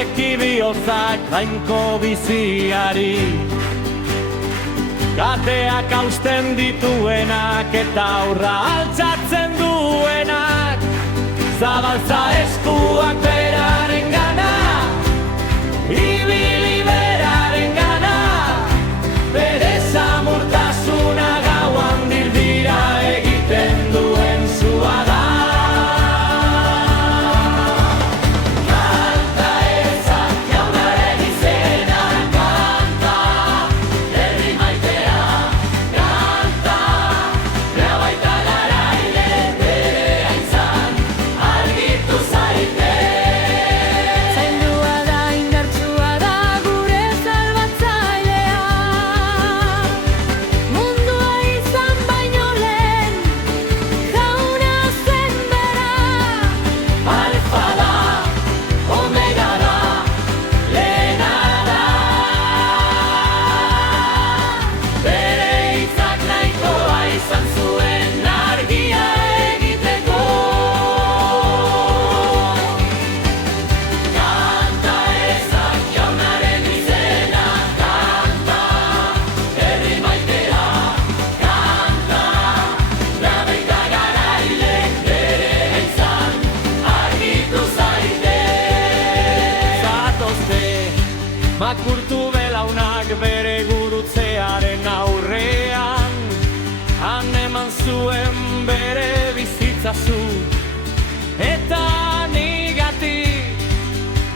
ireki bihotzak jainko biziari. Kateak hausten dituenak eta aurra altxatzen duenak, zabaltza eskuak beraren gana, ibili beraren gana, bere samurtasuna gauan dildira egiten duen zua da. Kanta ezak jaunaren izena, kanta herri maitea, kanta bea baita garaile bere aitzan argitu zaite. Zaindua da, indartsua da gure salbatzailea, mundua izan baino lehen jauna zen bera. Alfa da, omega da, lehena da. Bere hitzak nahikoa izan zuen argia egiteko. Kanta ezak jaunaren izena, kanta herri maitea, kanta labeita garailek bere aitzan argitu zaite. Zatozte, makurtu belaunak bere gurutzearen aurrean, han eman zuen bere bizitzazu, eta nigatik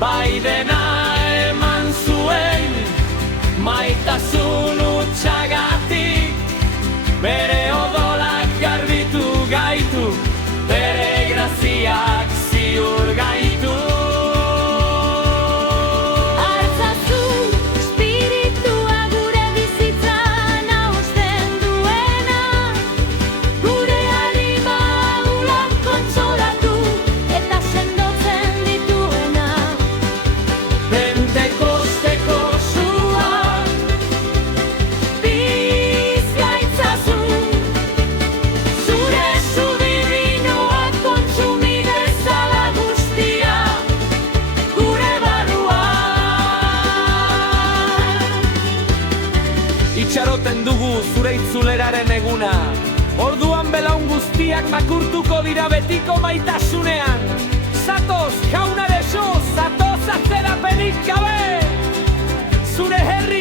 bai dena eman zuen, maitasun utxagatik, bere odolak garbitu gaitu, bere graziak ziur gaitu. Artzazu, espiritua gure bizitzan hausten duena, gure anima ahulak kontsolatu eta sendotzen dituena. Pentekosteko zua bizkaitzazu, Zure zu divinoak kontsumi dezala guztia gure barruan. itxaroten dugu zure itzuleraren eguna, orduan belaun guztiak makurtuko dira betiko maitasunean. Zatoz, jauna deso, zatoz atzerapenik gabe, zure herri